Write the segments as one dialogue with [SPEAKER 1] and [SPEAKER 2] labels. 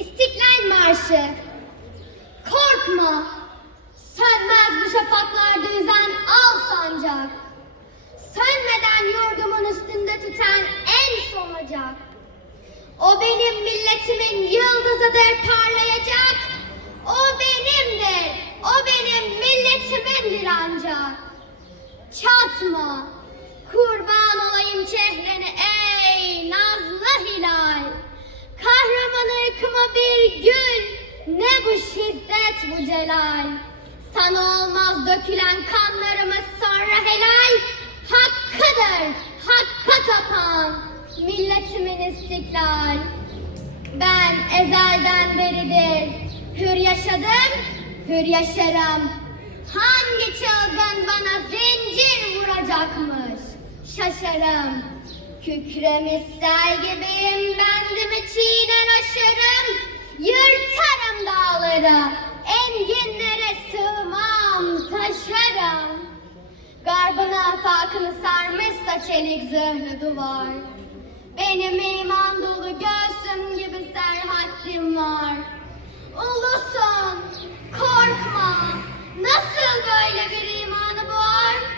[SPEAKER 1] İstiklal Marşı. Korkma, sönmez bu şafaklarda yüzen al sancak. Sönmeden yurdumun üstünde tüten en son ocak. O benim milletimin yıldızıdır parlayacak. O benimdir, o benim milletimindir Irkıma bir gül, ne bu şiddet bu celal. Sana olmaz dökülen kanlarımız sonra helal. Hakkıdır, hakka tapan, milletimin istiklal. Ben ezelden beridir hür yaşadım, hür yaşarım. Hangi çılgın bana zincir vuracakmış? Şaşarım. Kükremiş sel gibiyim, bendimi çiğnen aşarım. Yırtarım dağları, enginlere sığmam, taşarım. Garbın afakını sarmışsa çelik zırhlı duvar. Benim iman dolu göğsüm gibi serhattim var. Ulusun, korkma. Nasıl böyle bir imanı boğar?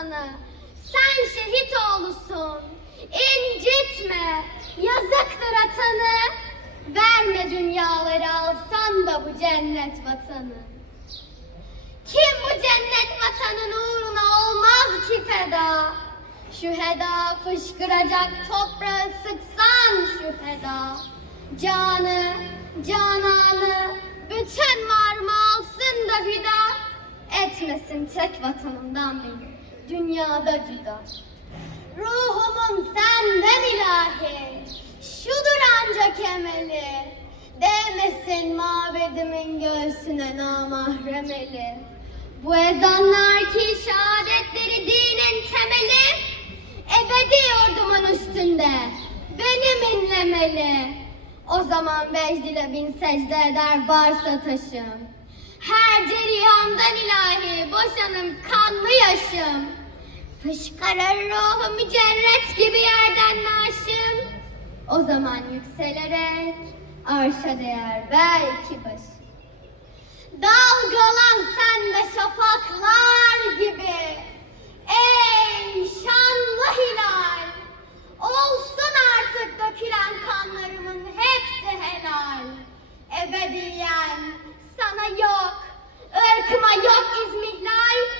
[SPEAKER 1] yatanı. Sen şehit oğlusun, incitme, yazıktır atanı. Verme dünyaları alsan da bu cennet vatanı. Kim bu cennet vatanın uğruna olmaz ki feda? Şu heda fışkıracak toprağı sıksan şu heda. Canı, cananı, bütün varımı alsın da hüda. Etmesin tek vatanımdan beni, dünyada cüda. Ruhumun senden ilahi, şudur ancak emeli. Değmesin mabedimin göğsüne namahrem eli. Bu ezanlar ki şehadetleri dinin temeli, ebedi yurdumun üstünde benim inlemeli. O zaman vecdile bin secde eder varsa taşım. Kanlı yaşım. Fışkırır ruhu mücerret gibi yerden naşım. O zaman yükselerek arşa değer belki başım. Dalgalan sen de şafaklar gibi. Ey şanlı hilal. Olsun artık dökülen kanlarımın hepsi helal. Ebediyen sana yok. ırkıma yok izmihlal.